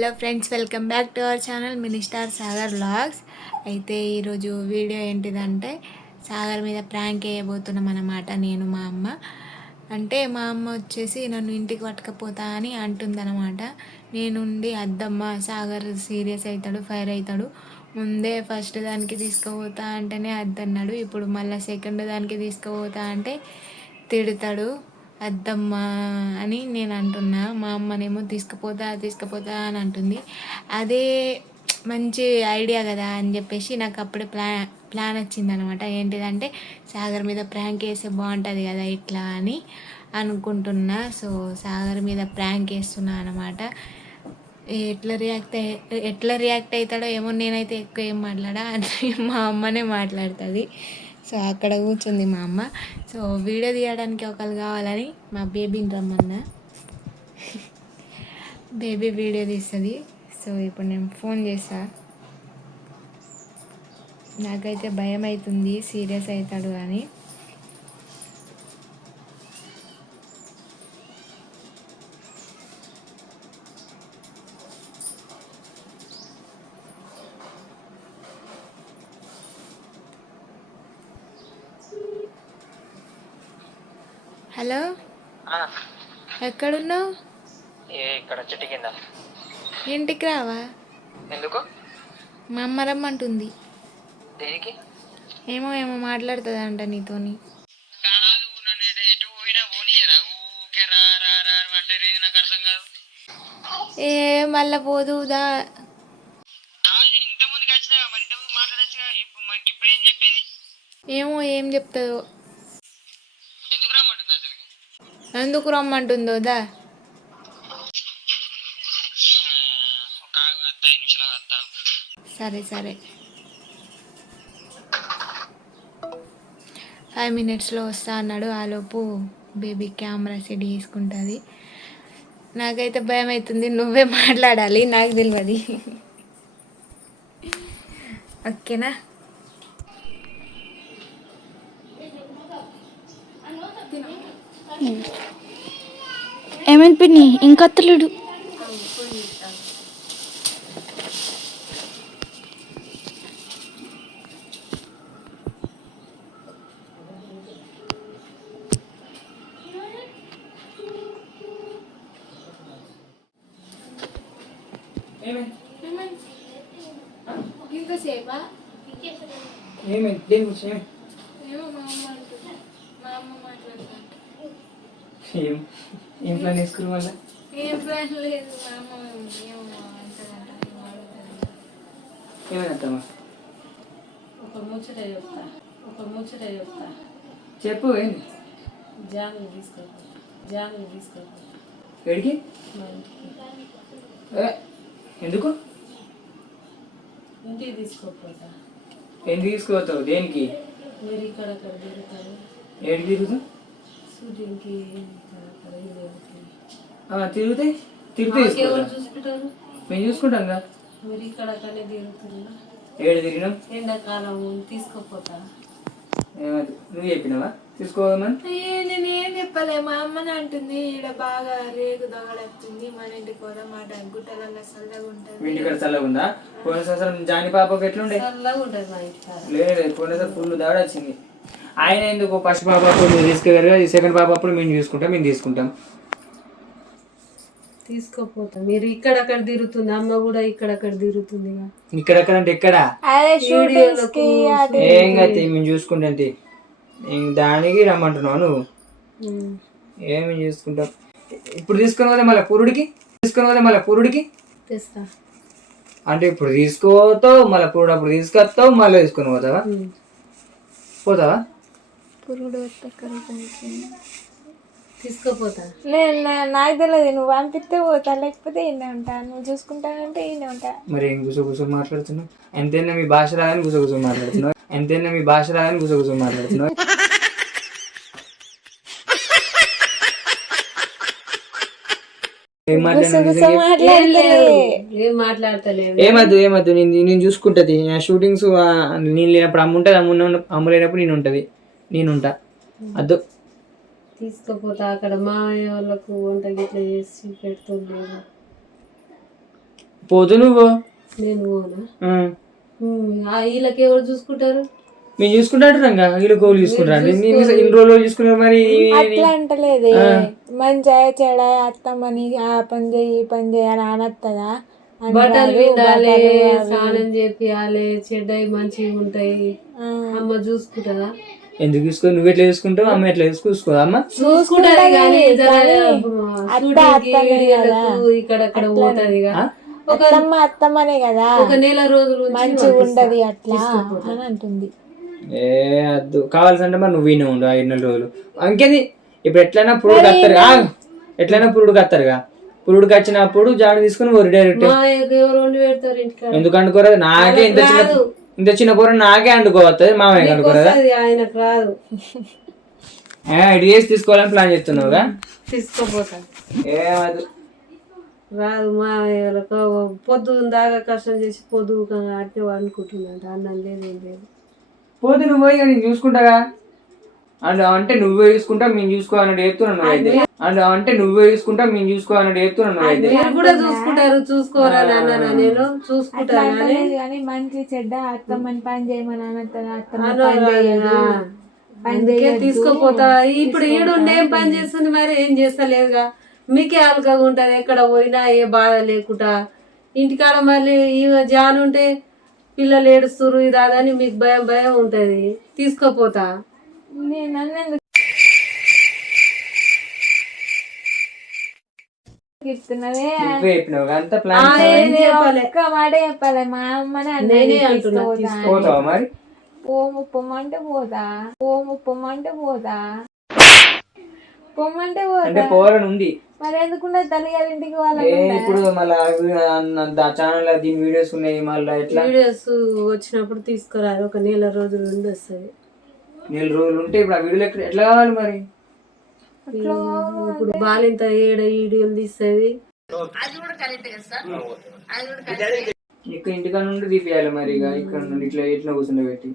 Hello friends welcome back to our channel mini star Sagar vlogs. అయితే ఈరోజు video ఏంటిదంటే సాగర్ మీద ప్రాంక్ వేయబోతున్నాం అన్నమాట నేను మా అమ్మ. అంటే మా అమ్మ వచ్చేసి నన్ను ఇంటికి పట్టుకపోతా అని అంటుందన్నమాట. నేనుండి అద్దమ్మ సాగర్ సీరియస్ అవుతాడు ఫైర్ అవుతాడు ముందే ఫస్ట్ దానికి తీసుకుపోతా అంటేనే అద్దన్నాడు. ఇప్పుడు మళ్ళీ సెకండ్ దానికి తీసుకుపోతా అంటే తిడతాడు. వద్దమ్మా అని నేను అంటున్నా. మా అమ్మనేమో తీసుకుపోతా తీసుకుపోతా అని అంటుంది. అదే మంచి ఐడియా కదా అని చెప్పేసి నాకు అప్పుడే ప్లాన్ ప్లాన్ వచ్చింది అనమాట ఏంటిదంటే సాగర్ మీద ప్రాంక్ వేస్తే బాగుంటుంది కదా ఇట్లా అని అనుకుంటున్నా. సో సాగర్ మీద ప్రాంక్ వేస్తున్నా అనమాట. ఎట్లా రియాక్ట్ అయ్యి ఎట్లా రియాక్ట్ అవుతాడో ఏమో నేనైతే ఎక్కువ ఏం మాట్లాడా అంటే మా అమ్మనే మాట్లాడుతుంది. సో అక్కడ కూర్చుంది మా అమ్మ. సో వీడియో తీయడానికి ఒకరు కావాలని మా బేబీని రమ్మన్నా. బేబీ వీడియో తీస్తుంది. సో ఇప్పుడు నేను ఫోన్ చేసా నాకైతే భయం అవుతుంది సీరియస్ అవుతాడు అని హలో ఆ, ఎక్కడున్నావు? ఏ ఇక్కడ చెట్టు కింద. ఇంటికి రావా? ఎందుకు? మా అమ్మ రమ్మంటుంది. దేనికి? ఏమో ఏమో మాట్లాడుతుందంట నీతోని. కాదు నన్ను ఎటు- ఎటు పోయినా పోనీయరా. ఊకే రా రా రా అని నాకు అర్థం కాదు. ఏ మళ్ళా పోదుదా కాదు నేను ఇంత ముందుకు వచ్చినా మరి ఇంత ముందు మాట్లాడచ్చుగా. ఇప్పుడు మరి ఇప్పుడు ఏం చెప్పేది? ఏమో ఏం చెప్తుందో. ఎందుకు రమ్మంటుందో దా. సరే సరే. ఫైవ్ మినిట్స్లో వస్తా అన్నాడు. ఆలోపు బేబీ కెమెరా సెట్ చేసుకుంటుంది. నాకైతే భయం అవుతుంది నువ్వే మాట్లాడాలి. నాకు తెలియదు ఓకేనా? పిన్ని ఇంకా అత్తలేడు ఇంతసేపా ఏమైంది? దేని గురించి? ఏమి? ఏమో మా అమ్మ అంటుంది మా అమ్మ మాట్లాడుతుంది ఏం ఏం ప్లాన్ వేసుకురు మళ్ళీ? ఏం ప్లాన్ లేదు. ఏమైనా ఒక ముచ్చట చెప్తా ఒక ముచ్చట చెప్తా. చెప్పు ఏంది? జానులు జానులు ఎడికి ఎందుకు? ఇంటికి తీసుకోపోతా. ఎందుకు తీసుకుపోతావు? దేనికి? మీరు ఇక్కడ అక్కడ తిరుగుతారు. ఏడికి తిరుగుతావు? షూటింగ్కి అక్కడ తిరిగితే? తిరిగితే చూసుకుంటారు? మేము చూసుకుంటాం కదా. మీరు ఇక్కడ అక్కడే తిరుగుతున్నా. ఏడు తిరిగినాం. ఎండాకాలం తీసుకోపోతా. ఏమది? నువ్వు చెప్పినావా? తీసుకోదామని అయ్యే నేను ఏం చెప్పలే. మా అమ్మని అంటుంది ఈడ బాగా రేగు దగడొస్తుంది మన ఇంటికి పోదాం మాట గుట్టలలో చల్లగా ఉంటుంది. మీ ఇంటికాడ చల్లగా ఉందా? పోయిన సంవత్సరం జాని పాపకు ఎట్లుండే? చల్లగా ఉంటుంది మా ఇంటికాడ. లేదు పోయినసారి ఫుల్ దాడి వచ్చింది ఆయన ఎందుకు ఫస్ట్ పాప అప్పుడు మీరు తీసుకెళ్ళారు సెకండ్ పాప అప్పుడు మేము చూసుకుంటాం మేము తీసుకుంటాం. తీసుకోపోతా. మీరు ఇక్కడక్కడ తిరుగుతుంది అమ్మ కూడా ఇక్కడక్కడ తిరుగుతుంది. ఇక. ఇక్కడెక్కడ అంటే ఎక్కడ? ఏం కాదు మేము చూసుకుంటాం దానికి రమ్మంటున్నావు నువ్వు. ఏమి చూసుకుంటాం ఇప్పుడు తీసుకొని పోతే మళ్ళీ పురుడికి? తీసుకొని పోతే మళ్ళీ పురుడికి? తెస్తా. అంటే ఇప్పుడు తీసుకోతావు మళ్ళీ పురుడు అప్పుడు తీసుకొస్తావు మళ్ళీ తీసుకొని పోతావా. పోతావా? పురుగుడు తీసుకోపోతా. నేను నా- నాకు తెలియదు నువ్వు పంపిస్తే పోతా లేకపోతే ఈయన ఉంటా. నువ్వు చూసుకుంటానంటే ఈయన ఉంటా. మరి ఏం గుస గుస మాట్లాడుతున్నావు? ఎంతైనా మీ భాష రాగానే గుస గుస మాట్లాడుతున్నావు. ఎంతైనా మీ భాష రాగానే గుస గుస మాట్లాడుతున్నావు. ఏమద్దు ఏమద్దు నేను నేను చూసుకుంటది. నా షూటింగ్స్ నేను లేనప్పుడు అమ్మ ఉంటుంది అమ్మ లేనప్పుడు నేను ఉంటది. నేను ఉంటా. అద్దు. తీసుకుపోతా అక్కడ మామయ్య వాళ్ళకు వంట గిట్ల చేసి పెడుతుండ్రు పోతు నువ్వు? నేను పోనా? వీళ్ళకి ఎవరు చూసుకుంటారు? మేము రంగా? వీళ్ళు గోలు చూసుకుంటారు? ఇన్ని రోజులు చూసుకున్నారు మరి అట్లా అంటలేదే. మంచిగా చెడ అత్తమ్మని ఆ పని చేయి ఈ పని చేయి అని అనత్తదా? బట్టలు పిండాలి స్నానం చేపియాలి చెడ్డవి మంచిగా ఉంటాయి. అమ్మ చూసుకుంటుందా? ఎందుకు చూసుకో? నువ్వు ఎట్లా చూసుకుంటావు? అమ్మ ఎట్లా చూసుకో అమ్మ. చూసుకుంటది కానీ ఇక్కడ అక్కడ పోతుంది ఇక. ఒక అత్తమ్మ అత్తమ్మనే కదా. ఒక నెల రోజులు ఉంచి మంచిగా ఉండదు అట్లా అని అంటుంది. ఏ అద్దు. కావాల్సింటే మరి నువ్వు వినే ఉండు ఐదు నెలల రోజులు. ఇంకేంది? ఇప్పుడు ఎట్లైనా పురుడు కత్తారు ఎట్లయినా పురుడు కత్తారుగా. పురుడుకి వచ్చినప్పుడు జాడు తీసుకుని వరి డైరెక్ట్ మా యొక్క ఎవరు వండి పెడతారు ఇంటికాడ? ఎందుకు అండుకోరాదు నాకే ఇంత చిన్న. ఇంత చిన్న కూర నాకే అండుకోవస్తుంది మామయ్య వస్తది, ఆయనకు రాదు. ఇటు చేసి తీసుకోవాలని ప్లాన్ చేస్తున్నావుగా? తీసుకోపోతాను ఏమదు రాదు మా పొద్దు దాకా కష్టం చేసి పొద్దు అట్టే అనుకుంటున్నాడు అన్నం లేదు ఏం లేదు. పోతే నువ్వు పోయి నేను చూసుకుంటాగా? అంటే అంటే నువ్వే చూసుకుంటా మేము చూసుకోవాలని చెప్తున్నాను అయితే అంటే అంటే నువ్వే చూసుకుంటా మేము చూసుకోవాలని చెప్తున్నాను అయితే మీరు కూడా చూసుకుంటారు చూసుకోవాలని అన్నాను నేను చూసుకుంటాను కానీ మంచి చెడ్డ అత్తమ్మని పని చేయమని అందుకే తీసుకోపోతా. ఇప్పుడు ఈడు ఏం పని చేస్తుంది మరి ఏం చేస్తలేదుగా. మీకే అలకగా ఉంటది ఎక్కడ పోయినా ఏ బాధ లేకుండా. ఇంటికాడ మళ్ళీ ఈ జాన్ ఉంటే పిల్లలు ఏడుస్తురు ఇది అదని మీకు భయం భయం ఉంటది. తీసుకోపోతా. నేను అన్నందుకు ఒక్క మాట చెప్పాలి. మా అమ్మనే తీసుకుపోతా పోతావా మరి? పోము పొమ్మంటే పోతా. పోము పొమ్మంటే పోతా. పొమ్మంటే అంటే పోతా పోవాలని ఉంది. మరి ఎందుకుంటే తల్లి గారి ఇంటికి వాళ్ళ ఏ ఇప్పుడు మళ్ళా ఛానల్ దీని వీడియోస్ ఉన్నాయి మళ్ళీ ఎట్లా? వీడియోస్ వచ్చినప్పుడు తీసుకురారు ఒక నెల రోజులు ఉండి వస్తుంది. నెల రోజులు ఉంటే ఇప్పుడు ఆ వీడియోలు ఎట్లా ఎట్లా కావాలి మరి? ఇప్పుడు బాలింత ఏడ వీడియోలు తీస్తుంది? ఇక్కడ ఇంటికాడ నుండి తీపియాలి మరి ఇక ఇక్కడ నుండి ఇట్లా ఇట్లా కూర్చుండబెట్టి?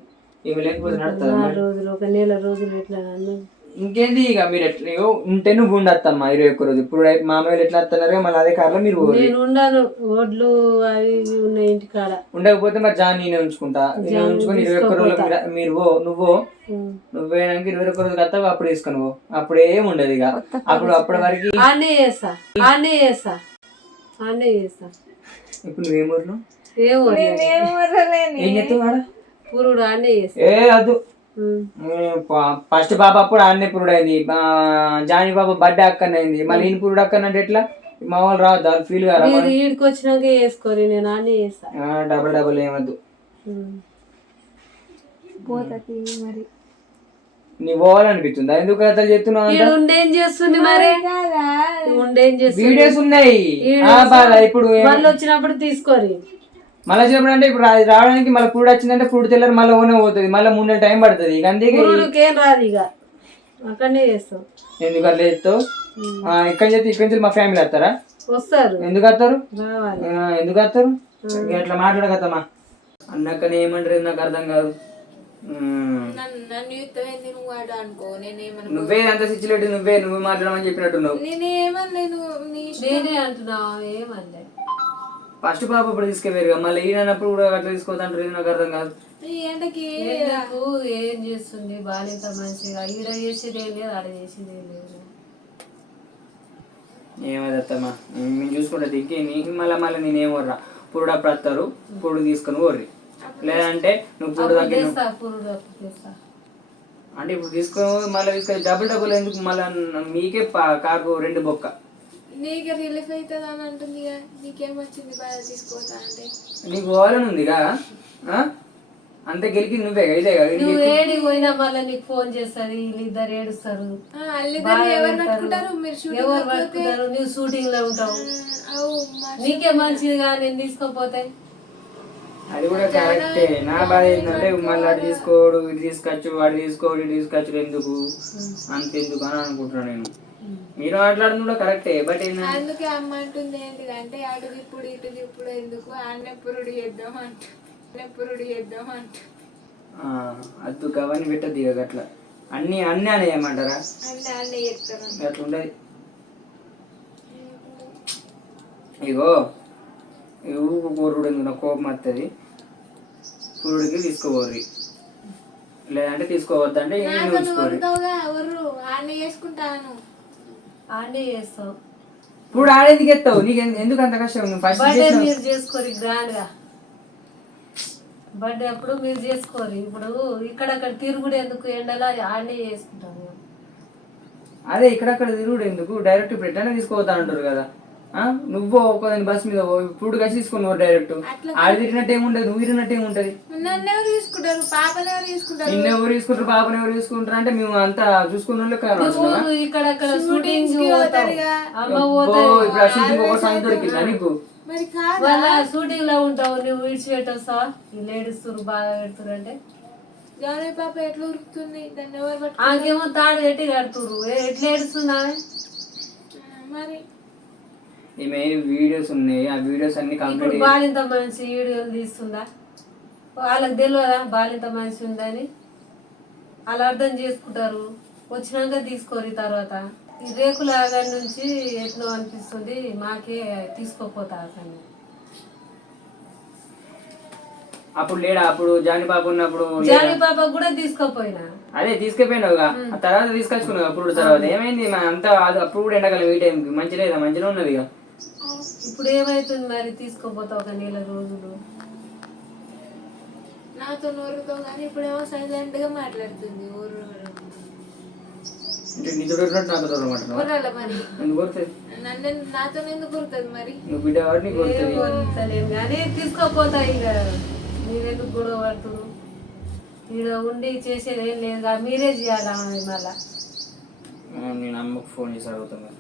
ఏమి లేకపోతే నడుతుందా ఆ రోజులు ఒక నెల రోజులు ఎట్లా అన్నా ఇంకేంది ఇక మీరు ఎట్లా ఇగో ఉంటే నువ్వు ఉండత్తమ్మా ఇరవై ఒక్క రోజు ఇప్పుడు మామయ్యలు ఎట్లా వస్తున్నారు మళ్ళీ అదే కార్లో మీరు. నేను ఉండను. వడ్లు అవి ఉన్నాయి ఇంటికాడ. ఉండకపోతే మరి జాన్ నేనే ఉంచుకుంటా. నేను ఉంచుకొని ఇరవై ఒక్క రోజులకు మీరు- పో నువ్వు. నువ్వేనాక ఇరవై ఒక్క రోజులు వస్తావు అప్పుడు తీసుకొని పో. అప్పుడు ఏం ఉండదు ఇక. అప్పుడు అప్పటి వరకు ఆనే చేస్తా. ఆనే చేస్తా. ఆనే చేస్తా. ఇప్పుడు నువ్వేం ఏమో ఏం వదలలేని. ఏం చెప్తావు వాడ పురుడు ఆనే చేస్తా. ఏ అద్దు. ఉం. ఫస్ట్ బాబు అప్పుడు అన్నే పురుడు అయింది జానీ బాబు బర్త్డే అక్కనే అయింది మళ్ళీ ఈయన పురుడు అక్కన అంటే ఎట్లా? మా వాళ్ళు రావద్దు? వాళ్ళు ఫీల్ మీరు ఈడికి వచ్చినాక వేసుకోరి నేను ఆనే చేస్తా. డబుల్ డబుల్ ఏమద్దు. ఉం. పోతది మరి. నీ పోవాలనిపిస్తుందా? ఎందుకు కథలు చెప్తున్నావు ఉండేం చేస్తుంది మరి? కాదా. ఉండేం చేస్తుంది? వీడియోస్ ఉన్నాయి. ఇప్పుడు మళ్ళీ వచ్చినప్పుడు తీసుకోరి మళ్ళీ వచ్చినప్పుడు అంటే ఇప్పుడు అది రావడానికి మళ్ళీ పురుడు వచ్చిందంటే పురుడు తెల్లారి మళ్ళీ ఓనే పోతుంది. మళ్ళీ మూడు నెలలు టైం పడుతుంది. ఇక అందుకే ఏం రాదు ఇక. అక్కడనే చేస్తాం. ఎందుకు అట్లా చెప్తావు ఆ, ఇక్కడి నుంచి ఇక్కడి నుంచి మా ఫ్యామిలీ వస్తారా? వస్తారు. ఎందుకు వస్తారు? రావాలి. ఆ, ఎందుకు వస్తారు? ఇక అట్లా మాట్లాడకత్తమ్మా. అన్నక్కనే ఏమంటారు నాకు అర్థం కాదు. నన్ను నువ్వు వాడు అనుకో. నేనేమన్నా నువ్వే అంత సిచ్యులేట్ నువ్వే నువ్వే మాట్లాడమని చెప్పినట్టున్నావు. నీ. నేనే అంటున్నా ఏమనలే ఫస్ట్ పాప ఇప్పుడు తీసుకెళ్ళారు మళ్ళీ ఈయనప్పుడు కూడా అట్లా తీసుకోవద్దంటారు ఇది నాకు అర్థం కాదు. ఈ ఎండకి నాకు ఏం చేస్తుంది? బాలింత మంచిగా ఈడ చేసేది ఏం లేదు ఆడ చేసేది ఏం లేదు. ఏమదత్తమ్మా? మేము చూసుకుంటే దిక్కి నీకు మళ్ళీ మళ్ళీ నేను వర్రా పురుడు అప్పుడు వస్తారు పురుడు తీసుకొని వర్రి లేదంటే నువ్వు పురుడు దగ్గర అంటే ఇప్పుడు తీసుకో మళ్ళీ తీసుకొని డబుల్ డబుల్ ఎందుకు మళ్ళీ మీకే కాకు రెండు బొక్క. నీకు రిలీఫ్ అవుతుంది అని అంటుంది ఇక. నీకేం వచ్చింది బాధ తీసుకోతా అంటే? నీకు పోవాలని ఉందిగా ఆ? అంతే గెలికి నువ్వే ఇదే కదా నువ్వు ఏడికి పోయినా మళ్ళీ నీకు ఫోన్ చేస్తుంది వీళ్ళిద్దరు ఏడుస్తారు. ఆ, అల్లిద్దరు ఎవరు పట్టుకుంటారు మీరు షూటింగ్ ఎవరు పట్టుకుంటారు నువ్వు షూటింగ్లో ఉంటావు. నీకే మంచిదిగా నేను తీసుకపోతే అది కూడా కరెక్టే నా బాధ ఏంటంటే మళ్ళీ అటు తీసుకోడు ఇటు తీసుకొచ్చు వాడు తీసుకోడు ఇటు తీసుకొచ్చు ఎందుకు? అంత ఎందుకు అని అనుకుంటున్నాను నేను. మీరు మాట్లాడుతుంది కూడా కరెక్టే బట్ అందుకే అమ్మ అంటుంది ఏంటిదంటే అటు ఇప్పుడు ఇటు ఇప్పుడు ఎందుకు? అన్నే పురుడు చేద్దాం అంట అన్నే పురుడు చేద్దాం అంట ఆ, అద్దు అవన్నీ పెట్టద్దు ఇక అట్లా అన్ని అన్ని అని ఏమంటారా అన్నీ అన్నీ చెప్తారు అట్లా ఉండదు. ఇగో ఊకు కూరుడు ఎందుకు? కోపం వస్తుంది కూరుడికి తీసుకోపోర్రి. లేదంటే తీసుకోవద్దంటే ఎవరు? ఆడ చేసుకుంటాను. ఆడే చేస్తాం ఇప్పుడు ఆడేందుకు ఎత్తావు నీకు ఎందు- ఎందుకు అంత కష్టం? నువ్వు ఫస్ట్ బర్త్డే చేసినావు. మీరు చేసుకోరు గ్రాండ్గా బర్త్డే అప్పుడు మీరు చేసుకోరు. ఇప్పుడు ఇక్కడక్కడ తిరుగుడు ఎందుకు? ఎండలో ఆడే చేసుకుంటాం మేము. అదే ఇక్కడక్కడ తిరుగుడు ఎందుకు? డైరెక్ట్ ఇప్పుడు ఎట్లనే తీసుకోవద్దా అంటారు కదా? నువ్వు ఒక బస్ మీద పో, ఇప్పుడు కలిసి తీసుకున్నావు డైరెక్ట్ ఆడ తిరిగినట్టు ఏముంటది నువ్వు తిరిగినట్టు ఏముంటది నన్ను ఎవరు తీసుకుంటారు? పాపని ఎవరు తీసుకుంటారు? నిన్ను ఎవరు తీసుకుంటారు? పాపని ఎవరు తీసుకుంటారు? అంటే మేము అంతా చూసుకున్న ఇక్కడక్కడ షూటింగ్ ఇప్పుడు షూటింగ్ ఒక సాయం దొరికిందా నీకు? వాళ్ళ షూటింగ్లో ఉంటావు నువ్వు లేడీస్ తురు బాగా పెడుతురు అంటే గౌరవ పాప ఎట్లా ఉరుకుతుంది? దాన్ని ఎవరు ఆకేమో తాడు పెట్టి కడుతురు ఏ- ఎట్లా ఏడుస్తున్నా మరి ఈమె వీడియోస్ ఉన్నాయి. ఆ వీడియోస్ అన్ని కంప్లీట్ బాలింత మనిషి వీడియోలు తీస్తుందా? వాళ్ళకి తెలియదా బాలింత మనిషి ఉందని? వాళ్ళు అర్థం చేసుకుంటారు. వచ్చినాక తీసుకోరు తర్వాత. ఈ రేకుల ఆగడి నుంచి ఎట్లా అనిపిస్తుంది? మాకే తీసుకోపోతా అతన్ని అప్పుడు లేడా? అప్పుడు జాని పాప ఉన్నప్పుడు? జానీ పాప కూడా తీసుకోపోయినా? అదే తీసుకుపోయినావుగా ఆ తర్వాత తీసుకొచ్చుకున్నావు అప్పుడు. తర్వాత ఏమైంది? అంతా అప్పుడు కూడా ఎండాకాలం ఈ టైంకి మంచి లేదా? మంచిగా ఉన్నది ఇక. ఇప్పుడు ఏమైతుంది మరి తీసుకోపోతా ఒక నెల రోజులు? నాతో నోరుతో కానీ ఇప్పుడేమో సైలెంట్గా మాట్లాడుతుంది ఊరు అంటే నీతో ఉన్నట్టు నాతో దూరమంటున్నావు ఊరాల మరి. ఎందుకు కొడుతుంది నన్ను నాతో ఎందుకు కుడుతుంది మరి? నువ్వు బిడ్డ వాడు నీకు ఏం కొడుతుంది కోరుతలేను కానీ తీసుకోపోతా ఇక. మీరెందుకు గొడవ పడుతురు? ఈడ ఉండి చేసేది ఏం లేదు మీరే చేయాలి ఆమె మళ్ళా? నేను అమ్మకు ఫోన్ చేసి అడుగుతున్నా.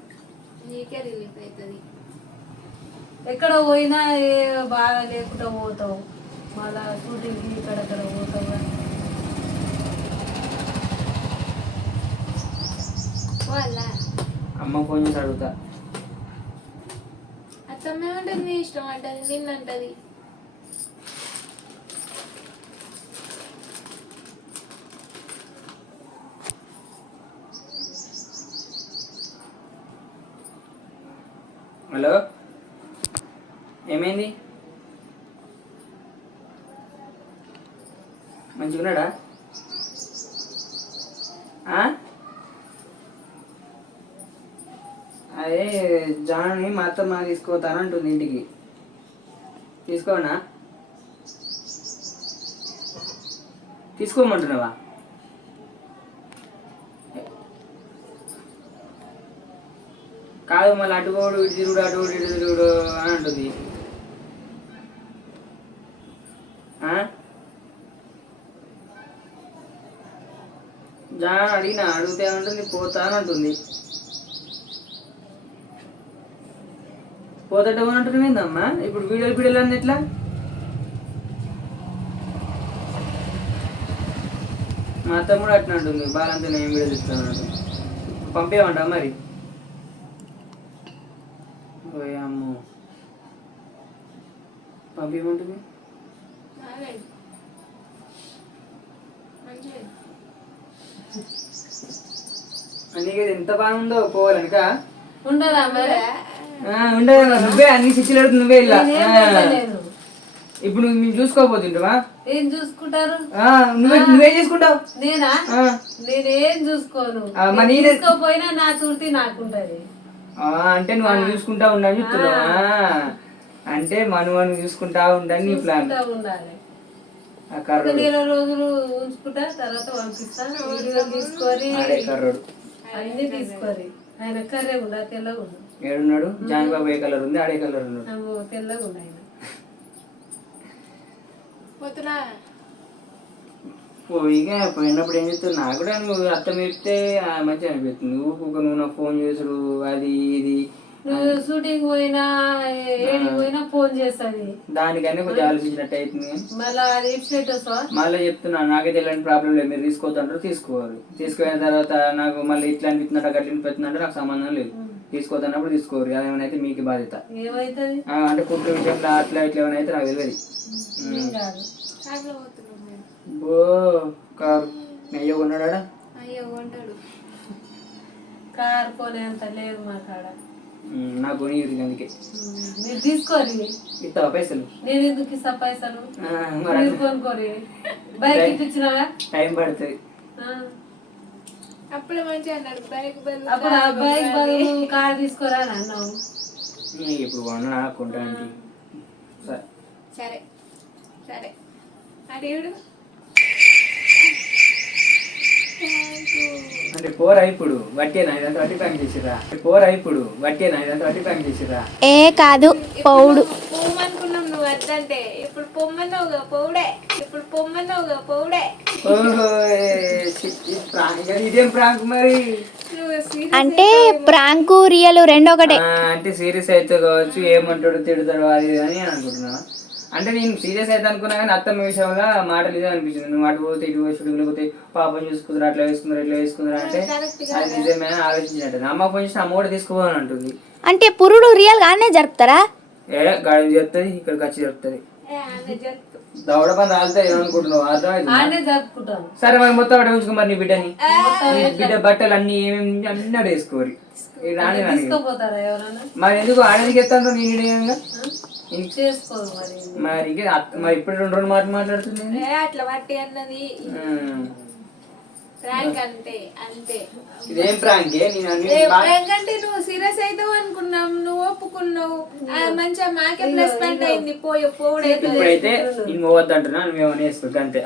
నీకే రిలీఫ్ అవుతుంది ఎక్కడ పోయినా ఏ బాధ లేకుండా పోతావు. మళ్ళా షూటింగ్కి ఇక్కడక్కడ పోతావు కానీ. వాళ్ళ అమ్మ ఫోన్ చేసి అడుగుతా. అత్తమ్మ ఏమంటది నీ ఇష్టం అంటది నిన్నంటది. హలో? ఏమైంది? మంచిగున్నాడా? ఉన్నాడా అదే జాన్ని మా అత్తమ్మ తీసుకోతానంటుంది ఇంటికి. తీసుకోనా? తీసుకోమంటున్నావా? కాదు మళ్ళీ అటుకోడు ఇటు తిరుగుడు అటుకోడు ఇటు తిరుగుడు అని అంటుంది ఆ? జాన్ అడిగినా అడిగితే ఏమంటుంది? పోతా అని అంటుంది. పోతట ఉంటుంది ఏందమ్మా? ఇప్పుడు వీడియోలు వీడియోలు అన్న ఎట్లా? మా తమ్ముడు కూడా అట్లా అంటుంది. బాలంతా నేను వీడియో తీస్తాను పంపేమంటా మరి? ఓయ్ అమ్మో. పంపించమంటుంది ఆగండి. నీకు ఎంత బాగుందో పోవాలనుక ఉండదా మరి? ఉండదు? నువ్వే అన్ని చిచ్చులు పెడుతుంది నువ్వే ఇలా. ఇప్పుడు నువ్వు మేము చూసుకోపోతుంటావా ఏం చూసుకుంటారు? ఆ, నువ్వే నువ్వేం చేసుకుంటావు? నేనా? ఆ. నేనేం చూసుకోను. తీసుకోపోయినా నా తుర్తి నాకుంటది. ఆ, అంటే నువ్వు అన్ని చూసుకుంటా ఉండని చెప్తున్నావా? అంటే మనం అని చూసుకుంటా ఉండని నీ ప్లాన్. ఉండాలి. నెల రోజులు ఉంచుకుంటా తర్వాత పంపిస్తా వీడియో తీసుకొని అన్ని తీసుకొని ఆయన కర్రే ఉండా తెల్లగా ఉండు. ఏడున్నాడు? జాన్ బాబు ఏ కలర్ ఉంది? ఆడే కలర్ ఉన్నాడు. అమ్మో తెల్లగా ఉండు ఆయన. పోతున్నా. పోయిగా పోయినప్పుడు ఏం చెప్తావు నాకు కూడా నువ్వు అర్థం చెప్తే ఆ, మంచిగా అనిపిస్తుంది. నువ్వు ఒక నువ్వు నాకు ఫోన్ చేసుడు అది ఇది. నువ్వు షూటింగ్ పోయినా ఏడికి పోయినా ఫోన్ చేస్తుంది. దానికన్నా కొంచెం ఆలోచించినట్టు అవుతుంది మళ్ళా అది వస్తావా మళ్ళీ చెప్తున్నాను నాకైతే ఎలాంటి ప్రాబ్లం లేదు మీరు తీసుకోవద్దంటారు తీసుకోవాలి. తీసుకున్న తర్వాత నాకు మళ్ళీ ఇట్లా అనిపిస్తుందంటే అట్లా అనిపిస్తుందంటే నాకు సంబంధం లేదు. తీసుకోవద్దన్నప్పుడు తీసుకోరు అదేమైనా అయితే మీకు బాధ్యత. ఏమైతుంది? ఆ, అంటే కుట్ల విషయంలో అట్లా ఇట్లా ఏమైనా అయితే నాకు తెలియదు బో కారు నెయ్యి కొన్నాడా అయ్యో కొంటాడు. కార్ కొనేంత లేదు మా కాడ. నాకు కొని ఇవ్వదు అందుకే మీరు తీసుకోరి. ఇస్తావా పైసలు? నేను ఎందుకు ఇస్తా పైసలు? మరి కొనుక్కోరి. బైక్ ఇప్పించినాగా టైం పడుతుంది. అప్పుడు మంచిగా అన్నాడు బైక్ బదులు అప్పుడు ఆ బైక్ బదులు కార్ తీసుకోరా అని అన్నావు. ఇప్పుడు కొన్నా కొంటానికి సరే. సరే సరే. అదేవిడు అంటే ఇప్పుడు వట్టేనా ఇదంతా వట్టి ప్యాక్ చేసిరా పోరా ఇప్పుడు వట్టేనా ఇదంతా వట్టి ప్యాక్ చేసిరా ఏ కాదు పౌడు. పొమ్మనుకున్నాం నువ్వు వద్దంటే ఇప్పుడు పొమ్మన్నావుగా పౌడే. ఇప్పుడు పొమ్మన్నావుగా పౌడే. ఇది ప్రాంక్ మరి? అంటే ప్రాంకు రియల్ రెండు ఒకటే అంటే సీరియస్ అయితే కావచ్చు ఏమంటాడు తిడతాడు అది అని అనుకుంటున్నా అంటే నేను సీరియస్ అయితే అనుకున్నా కానీ అత్తమ్మ విషయంలో మాటలు ఇదే అనిపించింది. నువ్వు అటు పోతే ఇటు పోయి షూటింగ్ పోతే పాపం చూసుకుందరు అట్లా వేసుకుందరు ఇట్లా వేసుకుందరు అంటే అది నిజమే ఆలోచించినట్టు. అమ్మ ఫోన్ చేసి అమ్మ కూడా తీసుకోవాలని అంటుంది. అంటే పురుడు రియల్ గానే జరుపుతారా? ఏ గాడి చెప్తుంది ఏ, ఆమె చెప్తూ. దవడ పని రాలితే ఏమనుకుంటున్నావు? అర్థమైంది సరే మరి మొత్తం అక్కడ ఉంచుకో మరి నీ బిడ్డని. బిడ్డ బట్టలు అన్ని ఏమేమి అన్ని అక్కడ వేసుకోరు ఈ రాని మరి ఎందుకు? ఆడనికి ఎత్తాను నేను మరి? మరి ఇప్పుడు రెండు రెండు మాటలు మాట్లాడుతుంది అట్లా పట్టి అన్నది. ఉమ్. ప్రాంక్ అంతే అంతే. ఇదేం ప్రాంకే నేను అన్ని ఏ, బా- ప్రాంక్ అంటే నువ్వు సీరియస్ అవుతావు అనుకున్నాం. నువ్వు ఒప్పుకున్నావు. మంచిగా మాకే ప్లస్ పాయింట్ అయింది. పోయి పోవుడైతే ఇప్పుడైతే నేను పోవద్దు అంటున్నా నువ్వు ఏమైనా వేసుకో అంతే.